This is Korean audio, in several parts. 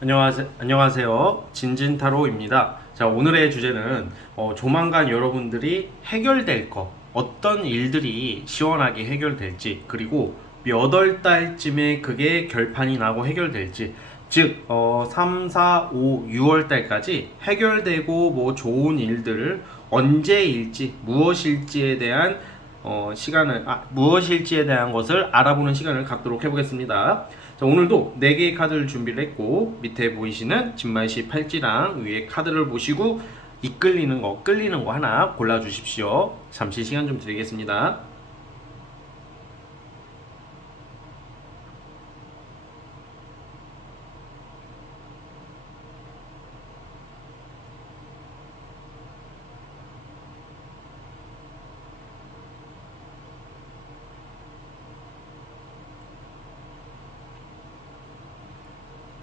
안녕하세요. 진진타로입니다. 자, 오늘의 주제는 조만간 여러분들이 해결될 어떤 일들이 시원하게 해결될지, 그리고 몇 월 달쯤에 그게 결판이 나고 해결될지, 즉, 3, 4, 5, 6월 달까지 해결되고 뭐 좋은 일들을 언제일지, 무엇일지에 대한 무엇일지에 대한 것을 알아보는 시간을 갖도록 해보겠습니다. 자, 오늘도 4개의 카드를 준비를 했고, 밑에 보이시는 진말시 팔찌랑 위에 카드를 보시고 끌리는 거 하나 골라주십시오. 잠시 시간 좀 드리겠습니다.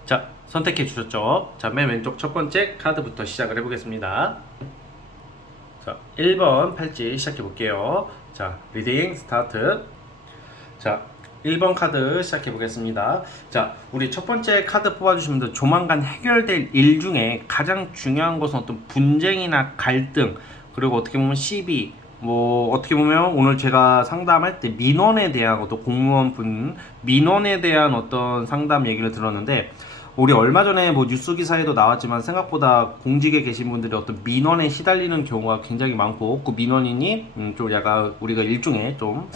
자, 선택해 주셨죠? 자, 맨 왼쪽 첫 번째 카드부터 시작을 해보겠습니다. 자, 1번 팔찌 시작해 볼게요. 자, 리딩 스타트. 자, 1번 카드 시작해 보겠습니다. 자, 우리 첫 번째 카드 뽑아주시면 돼. 조만간 해결될 일 중에 가장 중요한 것은 어떤 분쟁이나 갈등, 그리고 어떻게 보면 시비, 뭐 어떻게 보면 오늘 제가 상담할 때 민원에 대한 어떤 공무원 민원에 대한 어떤 상담 얘기를 들었는데, 우리 얼마 전에 뭐 뉴스 기사에도 나왔지만 생각보다 공직에 계신 분들이 어떤 민원에 시달리는 경우가 굉장히 많고, 그 민원인이 좀 약간 우리가 일종의 좀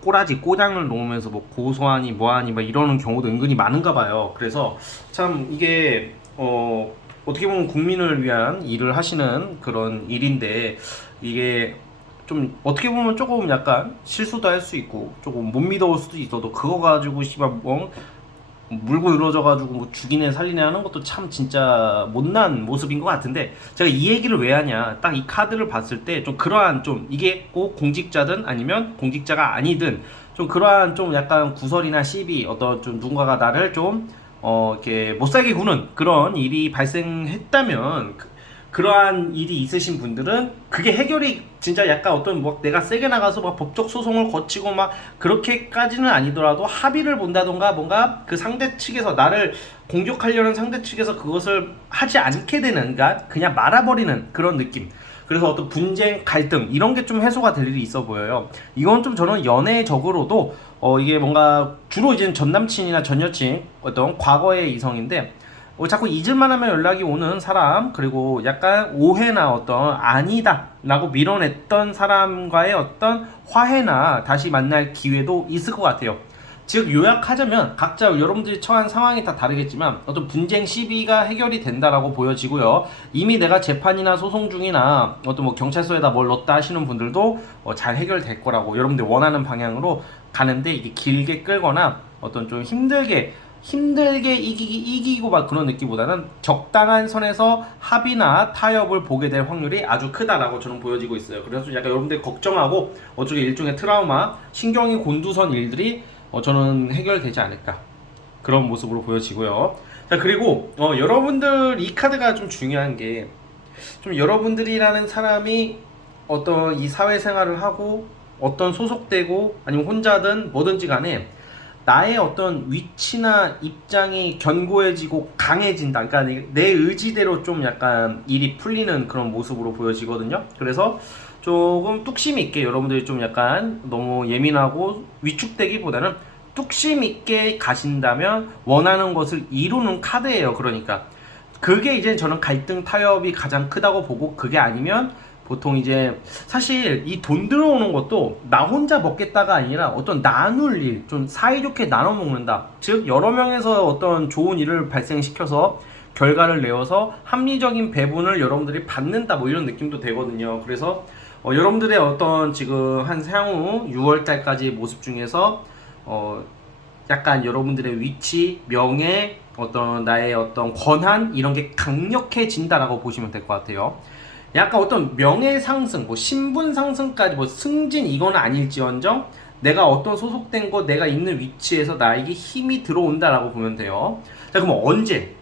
꼬라지 꼬장을 놓으면서 뭐 고소하니 뭐하니 막 이러는 경우도 은근히 많은가 봐요. 그래서 참 이게 어떻게 보면 국민을 위한 일을 하시는 그런 일인데, 이게 좀 어떻게 보면 조금 약간 실수도 할 수 있고 조금 못 믿어올 수도 있어도, 그거 가지고 씨발 뭐 물고 늘어져가지고 뭐 죽이네 살리네 하는 것도 참 진짜 못난 모습인 것 같은데, 제가 이 얘기를 왜 하냐, 딱 이 카드를 봤을 때 좀 그러한, 좀 이게 꼭 공직자든 아니면 공직자가 아니든 좀 그러한 좀 약간 구설이나 시비, 어떤 좀 누군가가 나를 좀 이렇게 못살게 구는 그런 일이 발생했다면, 그러한 일이 있으신 분들은 그게 해결이 진짜 약간 어떤 뭐 내가 세게 나가서 막 법적 소송을 거치고 막 그렇게까지는 아니더라도 합의를 본다던가, 뭔가 그 상대 측에서 나를 공격하려는 상대 측에서 그것을 하지 않게 되는, 그러니까 그냥 말아버리는 그런 느낌. 그래서 어떤 분쟁, 갈등 이런 게 좀 해소가 될 일이 있어 보여요. 이건 좀 저는 연애적으로도 이게 뭔가 주로 이제 전 남친이나 전 여친, 어떤 과거의 이성인데 자꾸 잊을만 하면 연락이 오는 사람, 그리고 약간 오해나 어떤 아니다 라고 밀어냈던 사람과의 어떤 화해나 다시 만날 기회도 있을 것 같아요. 즉 요약하자면 각자 여러분들이 처한 상황이 다 다르겠지만 어떤 분쟁 시비가 해결이 된다라고 보여지고요. 이미 내가 재판이나 소송 중이나 어떤 뭐 경찰서에다 뭘 넣었다 하시는 분들도 잘 해결될 거라고, 여러분들 원하는 방향으로 가는데, 이게 길게 끌거나 어떤 좀 힘들게 이기고 막 그런 느낌보다는 적당한 선에서 합의나 타협을 보게 될 확률이 아주 크다라고 저는 보여지고 있어요. 그래서 약간 여러분들 걱정하고 어쩌게 일종의 트라우마, 신경이 곤두선 일들이 저는 해결되지 않을까, 그런 모습으로 보여지고요. 자, 그리고 여러분들 이 카드가 좀 중요한 게, 좀 여러분들이라는 사람이 어떤 이 사회생활을 하고 어떤 소속되고 아니면 혼자든 뭐든지 간에 나의 어떤 위치나 입장이 견고해지고 강해진다. 그러니까 내 의지대로 좀 약간 일이 풀리는 그런 모습으로 보여지거든요. 그래서 조금 뚝심 있게 여러분들이 좀 약간 너무 예민하고 위축되기보다는 뚝심 있게 가신다면 원하는 것을 이루는 카드예요. 그러니까 그게 이제 저는 갈등 타협이 가장 크다고 보고, 그게 아니면 보통 이제 사실 이 돈 들어오는 것도 나 혼자 먹겠다가 아니라 어떤 나눌 일, 좀 사이좋게 나눠 먹는다. 즉 여러 명에서 어떤 좋은 일을 발생시켜서 결과를 내어서 합리적인 배분을 여러분들이 받는다, 뭐 이런 느낌도 되거든요. 그래서 여러분들의 어떤 지금 한 향후 6월 달까지의 모습 중에서 약간 여러분들의 위치, 명예, 어떤 나의 어떤 권한 이런 게 강력해진다라고 보시면 될 것 같아요. 약간 어떤 명예 상승, 뭐 신분 상승까지 뭐 승진 이건 아닐지언정 내가 어떤 소속된 거, 내가 있는 위치에서 나에게 힘이 들어온다라고 보면 돼요. 자, 그럼 언제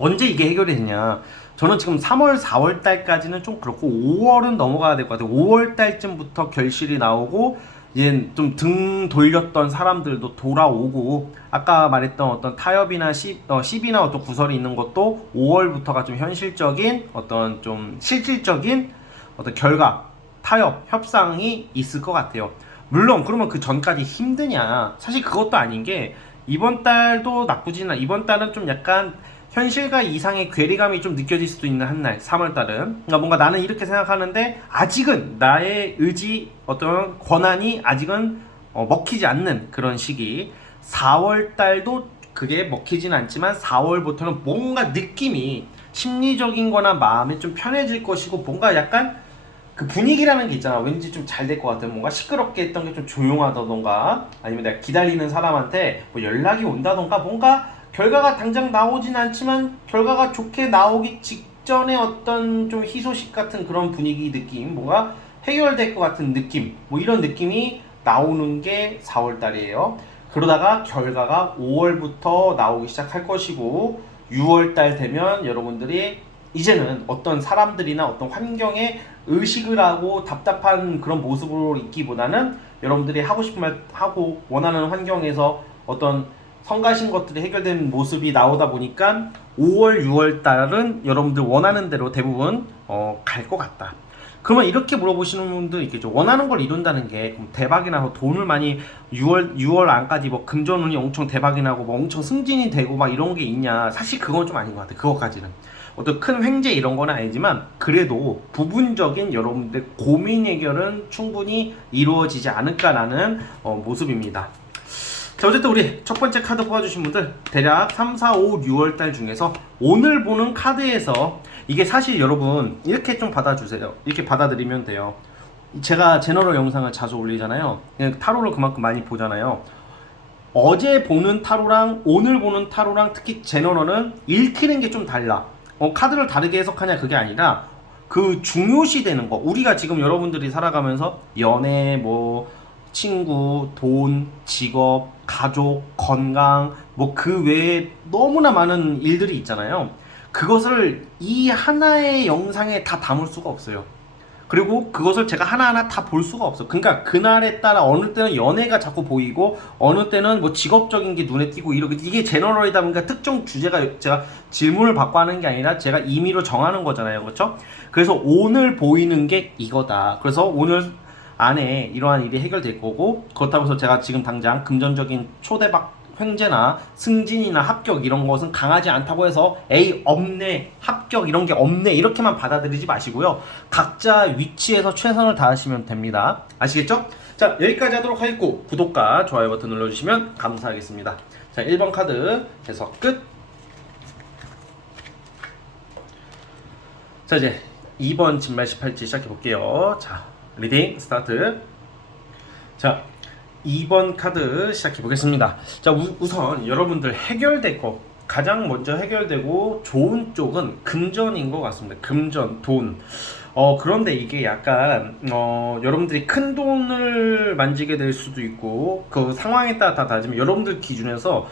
이게 해결이 되냐? 저는 지금 3월, 4월 달까지는 좀 그렇고 5월은 넘어가야 될 것 같아요. 5월 달쯤부터 결실이 나오고 이제 좀 등 돌렸던 사람들도 돌아오고, 아까 말했던 어떤 타협이나 시비나 어떤 구설이 있는 것도 5월부터가 좀 현실적인 어떤 좀 실질적인 어떤 결과, 타협, 협상이 있을 것 같아요. 물론 그러면 그 전까지 힘드냐? 사실 그것도 아닌 게, 이번 달도 나쁘진 않아. 이번 달은 좀 약간 현실과 이상의 괴리감이 좀 느껴질 수도 있는 한 날, 3월 달은. 그러니까 뭔가 나는 이렇게 생각하는데 아직은 나의 의지, 어떤 권한이 아직은 먹히지 않는 그런 시기. 4월 달도 그게 먹히진 않지만 4월부터는 뭔가 느낌이 심리적인 거나 마음이 좀 편해질 것이고, 뭔가 약간 그 분위기라는 게 있잖아. 왠지 좀 잘 될 것 같아. 뭔가 시끄럽게 했던 게 좀 조용하다던가, 아니면 내가 기다리는 사람한테 뭐 연락이 온다던가, 뭔가 결과가 당장 나오진 않지만 결과가 좋게 나오기 직전에 어떤 좀 희소식 같은 그런 분위기 느낌, 뭔가 해결될 것 같은 느낌, 뭐 이런 느낌이 나오는 게 4월 달이에요. 그러다가 결과가 5월부터 나오기 시작할 것이고, 6월 달 되면 여러분들이 이제는 어떤 사람들이나 어떤 환경에 의식을 하고 답답한 그런 모습으로 있기보다는 여러분들이 하고 싶은 말 하고 원하는 환경에서 어떤 성가신 것들이 해결된 모습이 나오다 보니까 5월, 6월 달은 여러분들 원하는 대로 대부분 갈 것 같다. 그러면 이렇게 물어보시는 분도 있겠죠. 원하는 걸 이룬다는 게 그럼 대박이 나서 돈을 많이 6월 안까지 뭐 금전운이 엄청 대박이 나고 뭐 엄청 승진이 되고 막 이런 게 있냐? 사실 그건 좀 아닌 것 같아. 그것까지는. 어떤 큰 횡재 이런 건 아니지만 그래도 부분적인 여러분들 고민 해결은 충분히 이루어지지 않을까라는 모습입니다. 자, 어쨌든 우리 첫 번째 카드 뽑아주신 분들 대략 3, 4, 5, 6월 달 중에서 오늘 보는 카드에서, 이게 사실 여러분 이렇게 좀 받아주세요. 이렇게 받아들이면 돼요. 제가 제너럴 영상을 자주 올리잖아요. 타로를 그만큼 많이 보잖아요. 어제 보는 타로랑 오늘 보는 타로랑 특히 제너럴은 읽히는 게 좀 달라. 카드를 다르게 해석하냐 그게 아니라 그 중요시 되는 거. 우리가 지금 여러분들이 살아가면서 연애, 뭐 친구, 돈, 직업, 가족, 건강, 뭐 그 외에 너무나 많은 일들이 있잖아요. 그것을 이 하나의 영상에 다 담을 수가 없어요. 그리고 그것을 제가 하나하나 다 볼 수가 없어. 그러니까 그날에 따라 어느 때는 연애가 자꾸 보이고 어느 때는 뭐 직업적인 게 눈에 띄고, 이렇게 이게 제너럴이다 보니까 특정 주제가 제가 질문을 받고 하는 게 아니라 제가 임의로 정하는 거잖아요. 그렇죠? 그래서 오늘 보이는 게 이거다. 그래서 오늘 안에 이러한 일이 해결될 거고, 그렇다고 해서 제가 지금 당장 금전적인 초대박 횡재나 승진이나 합격 이런 것은 강하지 않다고 해서 에이 없네, 합격 이런 게 없네, 이렇게만 받아들이지 마시고요. 각자 위치에서 최선을 다하시면 됩니다. 아시겠죠? 자, 여기까지 하도록 하겠고, 구독과 좋아요 버튼 눌러주시면 감사하겠습니다. 자, 1번 카드 해석 끝. 자, 이제 2번 진말 18지 시작해 볼게요. 자, 리딩 스타트. 자, 2번 카드 시작해 보겠습니다. 자, 우선 여러분들 해결될 거, 가장 먼저 해결되고 좋은 쪽은 금전인 것 같습니다. 금전, 돈. 그런데 이게 약간 여러분들이 큰 돈을 만지게 될 수도 있고, 그 상황에 따라 다 다르지만 여러분들 기준에서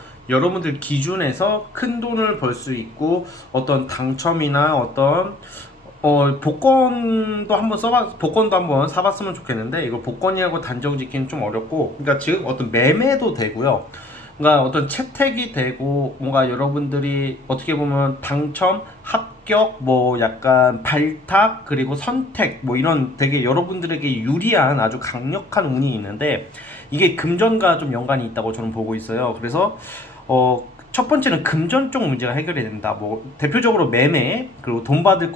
큰 돈을 벌 수 있고, 어떤 당첨이나 어떤 복권도 한번 사봤으면 좋겠는데, 이거 복권이라고 단정 짓기는 좀 어렵고, 그러니까 지금 어떤 매매도 되고요. 그러니까 어떤 채택이 되고, 뭔가 여러분들이 어떻게 보면 당첨, 합격, 뭐 약간 발탁, 그리고 선택, 뭐 이런 되게 여러분들에게 유리한 아주 강력한 운이 있는데, 이게 금전과 좀 연관이 있다고 저는 보고 있어요. 그래서 첫 번째는 금전 쪽 문제가 해결이 된다. 뭐 대표적으로 매매, 그리고 돈 받을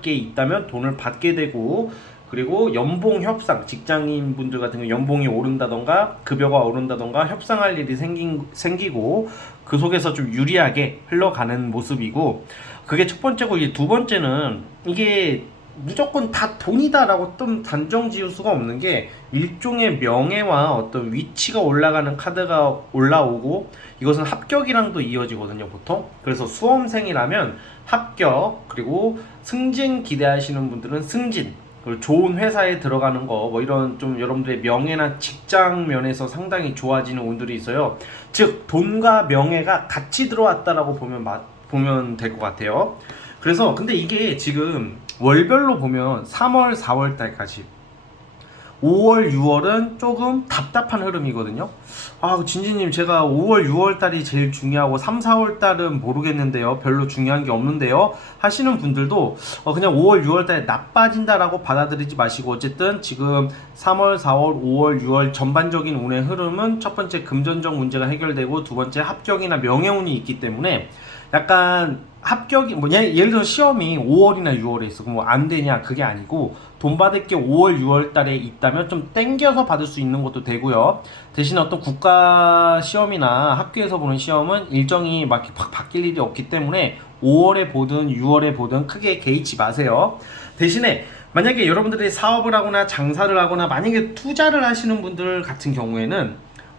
게 있다면 돈을 받게 되고, 그리고 연봉 협상, 직장인 분들 같은 경우 연봉이 오른다던가 급여가 오른다던가 협상할 일이 생기고 그 속에서 좀 유리하게 흘러가는 모습이고, 그게 첫 번째고, 이제 두 번째는 이게 무조건 다 돈이다라고 좀 단정 지을 수가 없는 게, 일종의 명예와 어떤 위치가 올라가는 카드가 올라오고, 이것은 합격이랑도 이어지거든요, 보통. 그래서 수험생이라면 합격, 그리고 승진 기대하시는 분들은 승진, 그리고 좋은 회사에 들어가는 거, 뭐 이런 좀 여러분들의 명예나 직장 면에서 상당히 좋아지는 운들이 있어요. 즉 돈과 명예가 같이 들어왔다라고 보면 될 것 같아요. 그래서 근데 이게 지금 월별로 보면 3월, 4월 달까지 5월, 6월은 조금 답답한 흐름이거든요. 아, 진지님, 제가 5월, 6월 달이 제일 중요하고 3, 4월 달은 모르겠는데요. 별로 중요한 게 없는데요. 하시는 분들도 그냥 5월, 6월 달에 나빠진다라고 받아들이지 마시고, 어쨌든 지금 3월, 4월, 5월, 6월 전반적인 운의 흐름은 첫 번째 금전적 문제가 해결되고 두 번째 합격이나 명예운이 있기 때문에 약간 합격이 예를 들어 시험이 5월이나 6월에 있어. 그럼 뭐 안 되냐? 그게 아니고 돈 받을 게 5월, 6월 달에 있다면 좀 땡겨서 받을 수 있는 것도 되고요. 대신 어떤 국가 시험이나 학교에서 보는 시험은 일정이 막 확 바뀔 일이 없기 때문에 5월에 보든 6월에 보든 크게 개의치 마세요. 대신에 만약에 여러분들이 사업을 하거나 장사를 하거나 만약에 투자를 하시는 분들 같은 경우에는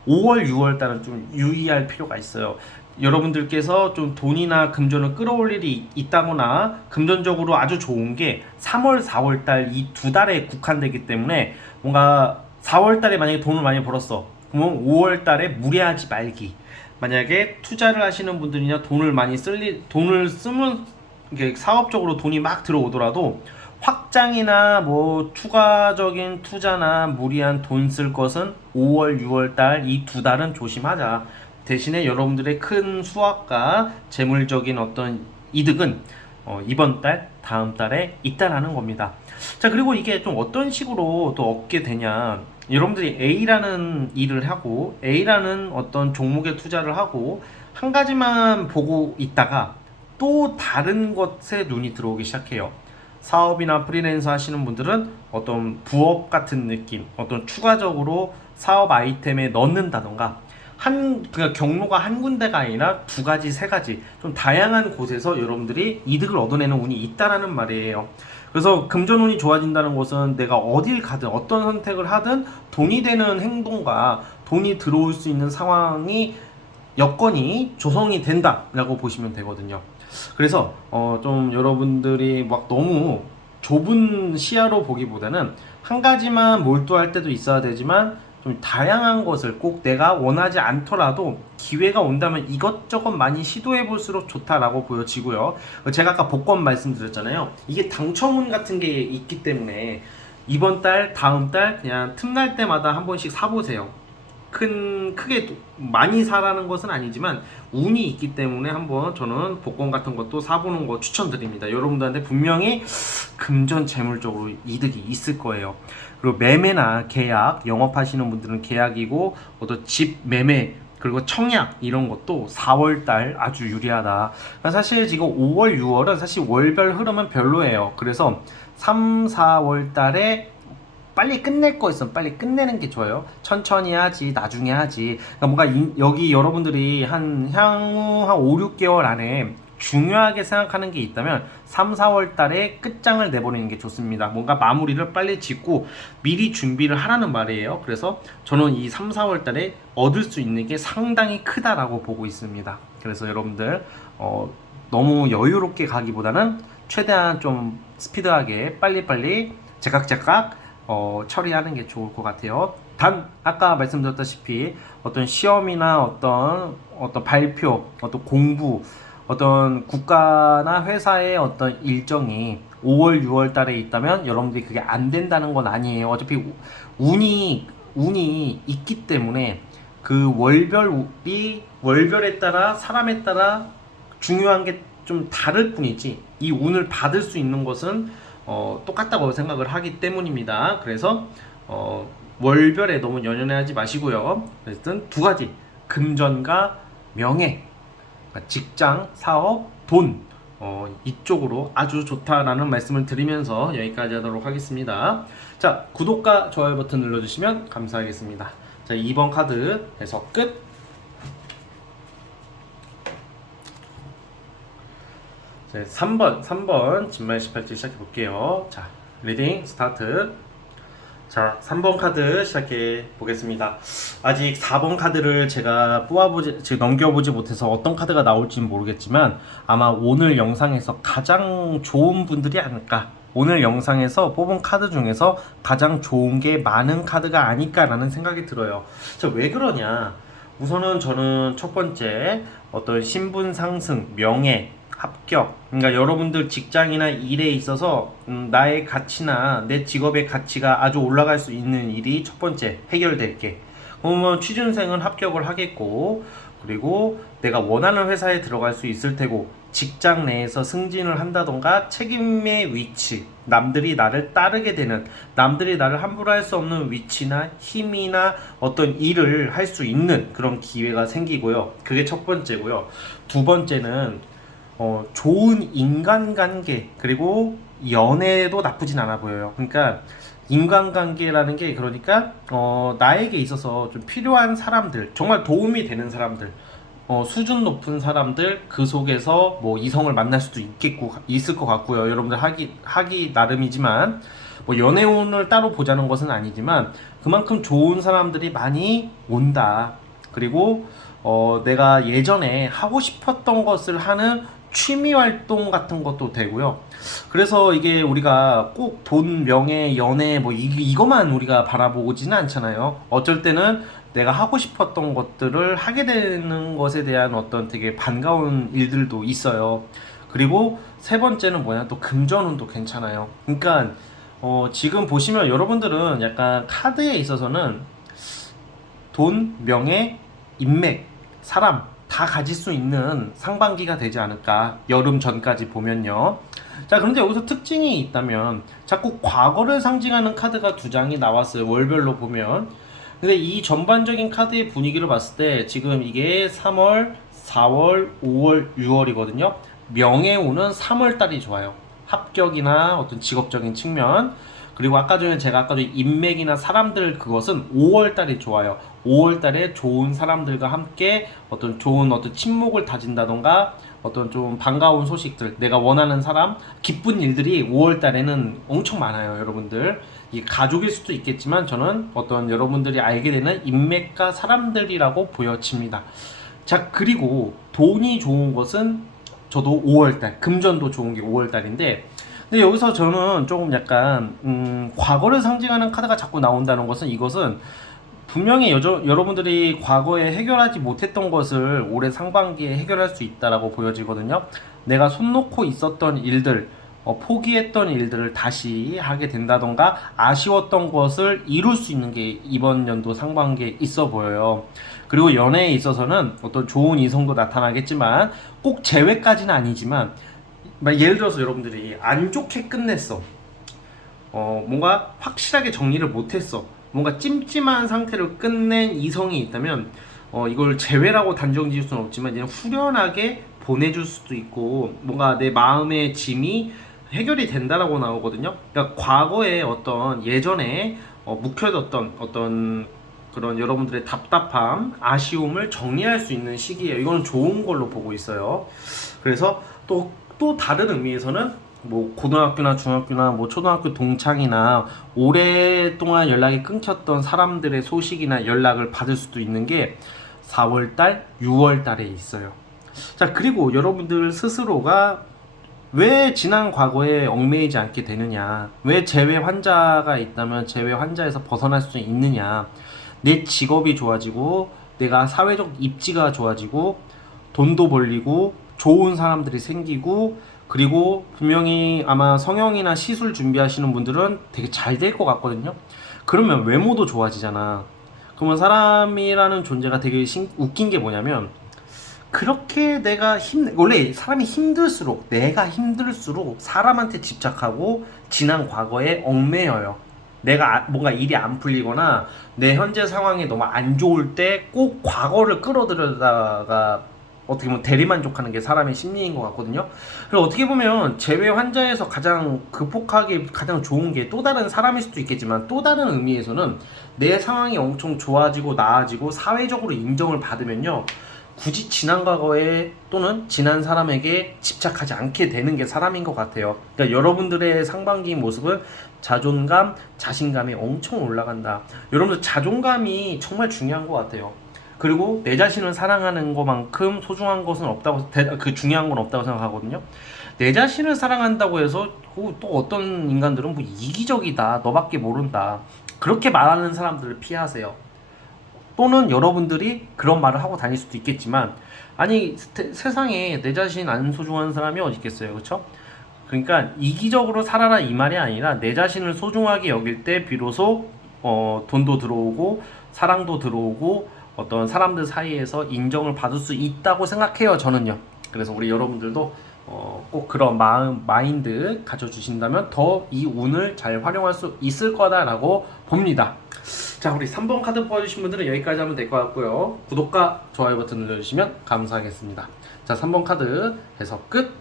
5월, 6월 달은 좀 유의할 필요가 있어요. 여러분들께서 좀 돈이나 금전을 끌어올 일이 있다거나 금전적으로 아주 좋은 게 3월, 4월 달 이 두 달에 국한되기 때문에 뭔가 4월 달에 만약에 돈을 많이 벌었어. 그러면 5월 달에 무리하지 말기. 만약에 투자를 하시는 분들이나 돈을 쓰면 이게 사업적으로 돈이 막 들어오더라도 확장이나 뭐 추가적인 투자나 무리한 돈 쓸 것은 5월, 6월 달 이 두 달은 조심하자. 대신에 여러분들의 큰 수확과 재물적인 어떤 이득은 이번 달, 다음 달에 있다라는 겁니다. 자, 그리고 이게 좀 어떤 식으로 또 얻게 되냐. 여러분들이 A라는 일을 하고 A라는 어떤 종목에 투자를 하고 한 가지만 보고 있다가 또 다른 것에 눈이 들어오기 시작해요. 사업이나 프리랜서 하시는 분들은 어떤 부업 같은 느낌, 어떤 추가적으로 사업 아이템에 넣는다던가 그러니까 경로가 한 군데가 아니라 두 가지, 세 가지 좀 다양한 곳에서 여러분들이 이득을 얻어내는 운이 있다라는 말이에요. 그래서 금전운이 좋아진다는 것은 내가 어딜 가든 어떤 선택을 하든 돈이 되는 행동과 돈이 들어올 수 있는 상황이 여건이 조성이 된다라고 보시면 되거든요. 그래서 좀 여러분들이 막 너무 좁은 시야로 보기보다는 한 가지만 몰두할 때도 있어야 되지만 좀 다양한 것을 꼭 내가 원하지 않더라도 기회가 온다면 이것저것 많이 시도해 볼수록 좋다라고 보여지고요. 제가 아까 복권 말씀드렸잖아요. 이게 당첨운 같은 게 있기 때문에 이번 달, 다음 달 그냥 틈날 때마다 한 번씩 사보세요. 크게 많이 사라는 것은 아니지만 운이 있기 때문에 한번 저는 복권 같은 것도 사보는 거 추천드립니다. 여러분들한테 분명히 금전 재물적으로 이득이 있을 거예요. 그리고 매매나 계약, 영업하시는 분들은 계약이고 또 집 매매 그리고 청약 이런 것도 4월달 아주 유리하다. 사실 지금 5월, 6월은 사실 월별 흐름은 별로예요. 그래서 3, 4월달에 빨리 끝낼 거 있으면 빨리 끝내는 게 좋아요. 천천히 하지, 나중에 하지. 그러니까 뭔가 여기 여러분들이 향후 한 5, 6개월 안에 중요하게 생각하는 게 있다면 3, 4월 달에 끝장을 내버리는 게 좋습니다. 뭔가 마무리를 빨리 짓고 미리 준비를 하라는 말이에요. 그래서 저는 이 3, 4월 달에 얻을 수 있는 게 상당히 크다라고 보고 있습니다. 그래서 여러분들 너무 여유롭게 가기보다는 최대한 좀 스피드하게 빨리빨리 제각제각 처리하는 게 좋을 것 같아요. 단 아까 말씀드렸다시피 어떤 시험이나 어떤 발표, 어떤 공부, 어떤 국가나 회사의 어떤 일정이 5월, 6월 달에 있다면 여러분들이 그게 안 된다는 건 아니에요. 어차피 운이 있기 때문에 그 월별에 따라 사람에 따라 중요한 게 좀 다를 뿐이지 이 운을 받을 수 있는 것은 똑같다고 생각을 하기 때문입니다. 그래서 월별에 너무 연연하지 마시고요. 어쨌든 두 가지 금전과 명예, 그러니까 직장, 사업, 돈 이쪽으로 아주 좋다라는 말씀을 드리면서 여기까지 하도록 하겠습니다. 자, 구독과 좋아요 버튼 눌러주시면 감사하겠습니다. 자, 2번 카드 해석 끝. 네, 3번 진말 18지 시작해 볼게요. 자, 리딩 스타트. 자, 3번 카드 시작해 보겠습니다. 아직 4번 카드를 제가 넘겨보지 못해서 어떤 카드가 나올지는 모르겠지만 아마 오늘 영상에서 가장 좋은 분들이 아닐까. 오늘 영상에서 뽑은 카드 중에서 가장 좋은 게 많은 카드가 아닐까라는 생각이 들어요. 자, 왜 그러냐? 우선은 저는 첫 번째 어떤 신분 상승, 명예, 합격. 그러니까 여러분들 직장이나 일에 있어서 나의 가치나 내 직업의 가치가 아주 올라갈 수 있는 일이 첫 번째 해결될 게. 그러면 취준생은 합격을 하겠고, 그리고 내가 원하는 회사에 들어갈 수 있을 테고, 직장 내에서 승진을 한다던가 책임의 위치, 남들이 나를 따르게 되는, 남들이 나를 함부로 할 수 없는 위치나 힘이나 어떤 일을 할 수 있는 그런 기회가 생기고요. 그게 첫 번째고요. 두 번째는 좋은 인간관계, 그리고 연애도 나쁘진 않아 보여요. 그러니까 인간관계라는 게, 그러니까 나에게 있어서 좀 필요한 사람들, 정말 도움이 되는 사람들, 수준 높은 사람들, 그 속에서 뭐 이성을 만날 수도 있을 것 같고요. 여러분들 하기 나름이지만, 뭐 연애운을 따로 보자는 것은 아니지만 그만큼 좋은 사람들이 많이 온다. 그리고 내가 예전에 하고 싶었던 것을 하는 취미 활동 같은 것도 되고요. 그래서 이게 우리가 꼭 돈, 명예, 연애 뭐 이거만 우리가 바라보지는 않잖아요. 어쩔 때는 내가 하고 싶었던 것들을 하게 되는 것에 대한 어떤 되게 반가운 일들도 있어요. 그리고 세 번째는 뭐냐, 또 금전운도 괜찮아요. 그러니까 지금 보시면 여러분들은 약간 카드에 있어서는 돈, 명예, 인맥, 사람 다 가질 수 있는 상반기가 되지 않을까, 여름 전까지 보면요. 자, 그런데 여기서 특징이 있다면 자꾸 과거를 상징하는 카드가 두 장이 나왔어요, 월별로 보면. 근데 이 전반적인 카드의 분위기를 봤을 때 지금 이게 3월, 4월, 5월, 6월이거든요. 명예운은 3월 달이 좋아요. 합격이나 어떤 직업적인 측면. 그리고 아까 전에 인맥이나 사람들, 그것은 5월 달이 좋아요. 5월 달에 좋은 사람들과 함께 어떤 좋은 어떤 친목을 다진다던가 어떤 좀 반가운 소식들, 내가 원하는 사람, 기쁜 일들이 5월 달에는 엄청 많아요, 여러분들. 이 가족일 수도 있겠지만 저는 어떤 여러분들이 알게 되는 인맥과 사람들이라고 보여집니다. 자, 그리고 돈이 좋은 것은 저도 5월달, 금전도 좋은 게 5월달인데, 근데 여기서 저는 조금 약간 과거를 상징하는 카드가 자꾸 나온다는 것은, 이것은 분명히 여러분들이 과거에 해결하지 못했던 것을 올해 상반기에 해결할 수 있다라고 보여지거든요. 내가 손 놓고 있었던 일들, 포기했던 일들을 다시 하게 된다던가, 아쉬웠던 것을 이룰 수 있는 게 이번 연도 상반기에 있어 보여요. 그리고 연애에 있어서는 어떤 좋은 이성도 나타나겠지만, 꼭 재회까지는 아니지만, 예를 들어서 여러분들이 안 좋게 끝냈어. 뭔가 확실하게 정리를 못했어. 뭔가 찜찜한 상태로 끝낸 이성이 있다면, 이걸 재회라고 단정 지을 수는 없지만 그냥 후련하게 보내줄 수도 있고, 뭔가 내 마음의 짐이 해결이 된다라고 나오거든요. 그러니까 과거에 어떤 예전에 묵혀뒀던 어떤 그런 여러분들의 답답함, 아쉬움을 정리할 수 있는 시기예요. 이거는 좋은 걸로 보고 있어요. 그래서 또 다른 의미에서는 뭐 고등학교나 중학교나 뭐 초등학교 동창이나 오랫동안 연락이 끊겼던 사람들의 소식이나 연락을 받을 수도 있는 게 4월달, 6월달에 있어요. 자, 그리고 여러분들 스스로가 왜 지난 과거에 얽매이지 않게 되느냐, 왜 재회 환자가 있다면 재회 환자에서 벗어날 수 있느냐, 내 직업이 좋아지고 내가 사회적 입지가 좋아지고 돈도 벌리고 좋은 사람들이 생기고, 그리고 분명히 아마 성형이나 시술 준비하시는 분들은 되게 잘 될 것 같거든요. 그러면 외모도 좋아지잖아. 그러면 사람이라는 존재가 되게 웃긴 게 뭐냐면, 그렇게 원래 사람이 내가 힘들수록 사람한테 집착하고 지난 과거에 얽매여요. 내가 뭔가 일이 안 풀리거나 내 현재 상황이 너무 안 좋을 때 꼭 과거를 끌어들여다가 어떻게 보면 대리만족하는 게 사람의 심리인 것 같거든요. 그리고 어떻게 보면 재회 환자에서 가장 극복하기 가장 좋은 게 또 다른 사람일 수도 있겠지만, 또 다른 의미에서는 내 상황이 엄청 좋아지고 나아지고 사회적으로 인정을 받으면요, 굳이 지난 과거에 또는 지난 사람에게 집착하지 않게 되는 게 사람인 것 같아요. 그러니까 여러분들의 상반기 모습은 자존감, 자신감이 엄청 올라간다. 여러분들 자존감이 정말 중요한 것 같아요. 그리고 내 자신을 사랑하는 것만큼 소중한 것은 없다고, 중요한 건 없다고 생각하거든요. 내 자신을 사랑한다고 해서 또 어떤 인간들은 뭐 이기적이다, 너밖에 모른다, 그렇게 말하는 사람들을 피하세요. 또는 여러분들이 그런 말을 하고 다닐 수도 있겠지만, 아니 세상에 내 자신 안 소중한 사람이 어디 있겠어요, 그렇죠? 그러니까 이기적으로 살아라 이 말이 아니라 내 자신을 소중하게 여길 때 비로소 돈도 들어오고 사랑도 들어오고 어떤 사람들 사이에서 인정을 받을 수 있다고 생각해요, 저는요. 그래서 우리 여러분들도 꼭 그런 마인드 가져주신다면 더 이 운을 잘 활용할 수 있을 거다라고 봅니다. 자, 우리 3번 카드 뽑아주신 분들은 여기까지 하면 될 것 같고요. 구독과 좋아요 버튼 눌러주시면 감사하겠습니다. 자, 3번 카드 해석 끝.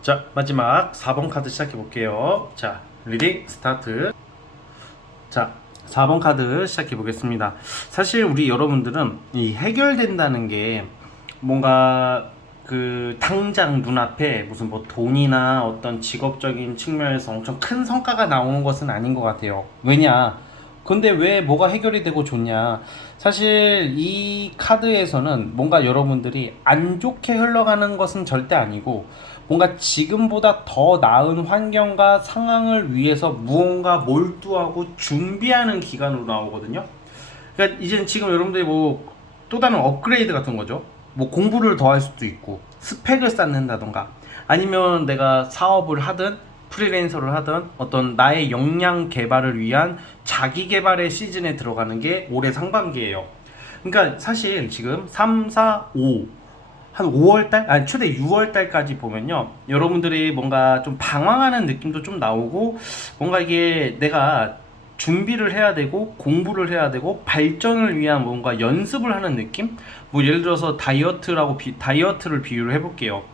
자, 마지막 4번 카드 시작해 볼게요. 자, 리딩 스타트. 자, 4번 카드 시작해 보겠습니다. 사실 우리 여러분들은 이 해결된다는 게 뭔가 그 당장 눈앞에 무슨 뭐 돈이나 어떤 직업적인 측면에서 엄청 큰 성과가 나오는 것은 아닌 것 같아요. 왜냐? 근데 왜 뭐가 해결이 되고 좋냐? 사실 이 카드에서는 뭔가 여러분들이 안 좋게 흘러가는 것은 절대 아니고 뭔가 지금보다 더 나은 환경과 상황을 위해서 무언가 몰두하고 준비하는 기간으로 나오거든요. 그러니까 이제 지금 여러분들이 뭐 또 다른 업그레이드 같은 거죠. 뭐 공부를 더 할 수도 있고 스펙을 쌓는다던가 아니면 내가 사업을 하든 프리랜서를 하든 어떤 나의 역량 개발을 위한 자기 개발의 시즌에 들어가는 게 올해 상반기예요. 그러니까 사실 지금 3, 4, 5 한 5월달? 아니 최대 6월달까지 보면요, 여러분들이 뭔가 좀 방황하는 느낌도 좀 나오고 뭔가 이게 내가 준비를 해야 되고 공부를 해야 되고 발전을 위한 뭔가 연습을 하는 느낌? 뭐 예를 들어서 다이어트를 비유를 해볼게요.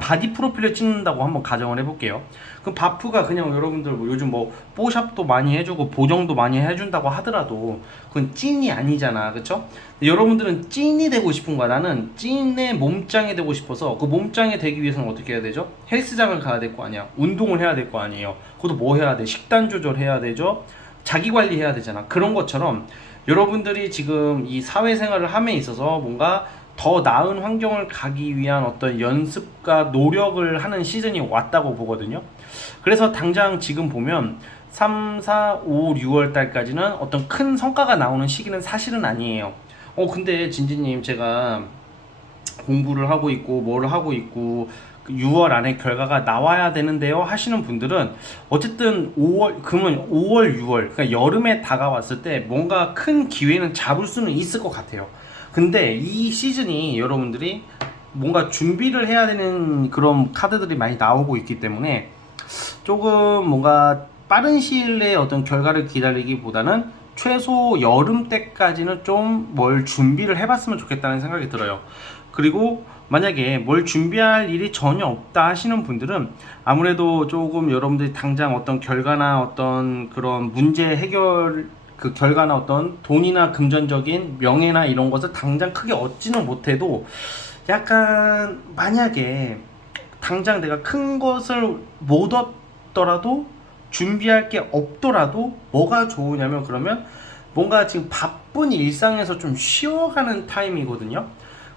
바디 프로필을 찍는다고 한번 가정을 해볼게요. 그럼 바프가 그냥 여러분들 뭐 요즘 뭐 뽀샵도 많이 해주고 보정도 많이 해준다고 하더라도 그건 찐이 아니잖아, 그쵸? 여러분들은 찐이 되고 싶은 거야. 나는 찐의 몸짱이 되고 싶어서 그 몸짱이 되기 위해서는 어떻게 해야 되죠? 헬스장을 가야 될 거 아니야. 운동을 해야 될 거 아니에요. 그것도 뭐 해야 돼? 식단 조절해야 되죠. 자기 관리해야 되잖아. 그런 것처럼 여러분들이 지금 이 사회생활을 함에 있어서 뭔가 더 나은 환경을 가기 위한 어떤 연습과 노력을 하는 시즌이 왔다고 보거든요. 그래서 당장 지금 보면 3, 4, 5, 6월 달까지는 어떤 큰 성과가 나오는 시기는 사실은 아니에요. 근데 진지님, 제가 공부를 하고 있고 뭘 하고 있고 6월 안에 결과가 나와야 되는데요 하시는 분들은 어쨌든 그러면 5월 6월 그러니까 여름에 다가왔을 때 뭔가 큰 기회는 잡을 수는 있을 것 같아요. 근데 이 시즌이 여러분들이 뭔가 준비를 해야 되는 그런 카드들이 많이 나오고 있기 때문에 조금 뭔가 빠른 시일 내에 어떤 결과를 기다리기보다는 최소 여름 때까지는 좀 뭘 준비를 해봤으면 좋겠다는 생각이 들어요. 그리고 만약에 뭘 준비할 일이 전혀 없다 하시는 분들은 아무래도 조금 여러분들이 당장 어떤 결과나 어떤 그런 문제 해결 그 결과나 어떤 돈이나 금전적인 명예나 이런 것을 당장 크게 얻지는 못해도 약간 만약에 당장 내가 큰 것을 못 얻더라도 준비할 게 없더라도 뭐가 좋으냐면 그러면 뭔가 지금 바쁜 일상에서 좀 쉬어가는 타임이거든요.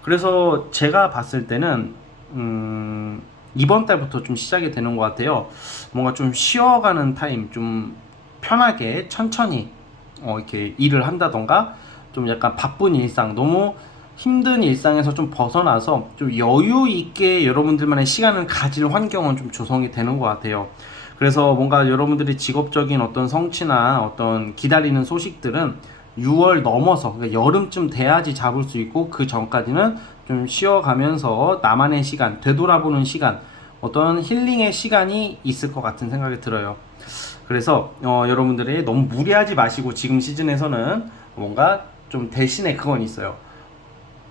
그래서 제가 봤을 때는 이번 달부터 좀 시작이 되는 것 같아요. 뭔가 좀 쉬어가는 타임, 좀 편하게 천천히 이렇게 일을 한다던가 좀 약간 바쁜 일상, 너무 힘든 일상에서 좀 벗어나서 좀 여유 있게 여러분들만의 시간을 가질 환경은 좀 조성이 되는 것 같아요. 그래서 뭔가 여러분들이 직업적인 어떤 성취나 어떤 기다리는 소식들은 6월 넘어서 그러니까 여름쯤 돼야지 잡을 수 있고 그 전까지는 좀 쉬어가면서 나만의 시간, 되돌아보는 시간, 어떤 힐링의 시간이 있을 것 같은 생각이 들어요. 그래서 여러분들이 너무 무리하지 마시고 지금 시즌에서는 뭔가 좀 대신에 그건 있어요.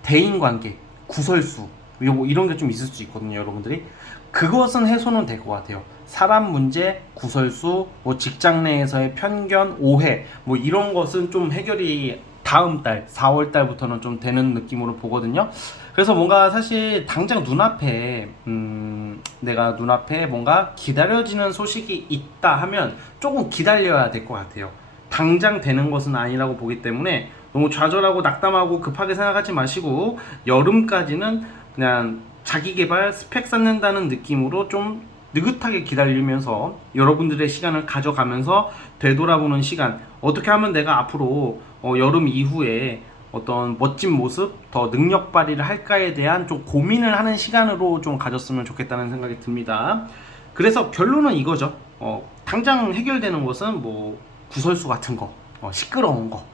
대인관계, 구설수 뭐 이런 게 좀 있을 수 있거든요. 여러분들이 그것은 해소는 될 것 같아요. 사람 문제, 구설수, 뭐 직장 내에서의 편견, 오해 뭐 이런 것은 좀 해결이 다음 달 4월 달부터는 좀 되는 느낌으로 보거든요. 그래서 뭔가 사실 당장 눈앞에 내가 눈앞에 뭔가 기다려지는 소식이 있다 하면 조금 기다려야 될 것 같아요. 당장 되는 것은 아니라고 보기 때문에 너무 좌절하고 낙담하고 급하게 생각하지 마시고 여름까지는 그냥 자기 개발 스펙 쌓는다는 느낌으로 좀 느긋하게 기다리면서 여러분들의 시간을 가져가면서 되돌아보는 시간, 어떻게 하면 내가 앞으로 여름 이후에 어떤 멋진 모습, 더 능력 발휘를 할까에 대한 좀 고민을 하는 시간으로 좀 가졌으면 좋겠다는 생각이 듭니다. 그래서 결론은 이거죠. 당장 해결되는 것은 뭐 구설수 같은 거, 시끄러운 거,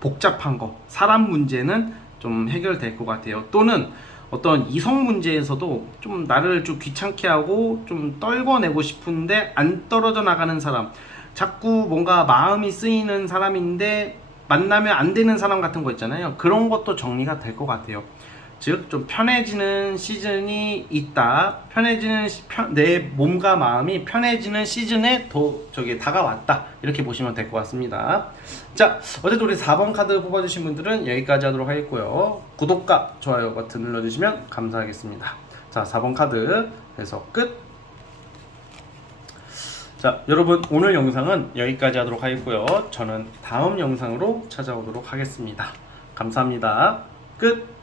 복잡한 거, 사람 문제는 좀 해결될 것 같아요. 또는 어떤 이성 문제에서도 좀 나를 좀 귀찮게 하고 좀 떨궈내고 싶은데 안 떨어져 나가는 사람, 자꾸 뭔가 마음이 쓰이는 사람인데 만나면 안 되는 사람 같은 거 있잖아요. 그런 것도 정리가 될 것 같아요. 즉 좀 편해지는 시즌이 있다. 내 몸과 마음이 편해지는 시즌에 다가왔다. 이렇게 보시면 될 것 같습니다. 자, 어쨌든 우리 4번 카드 뽑아주신 분들은 여기까지 하도록 하겠고요. 구독과 좋아요 버튼 눌러주시면 감사하겠습니다. 자, 4번 카드 해서 끝. 자, 여러분 오늘 영상은 여기까지 하도록 하겠고요. 저는 다음 영상으로 찾아오도록 하겠습니다. 감사합니다. 끝.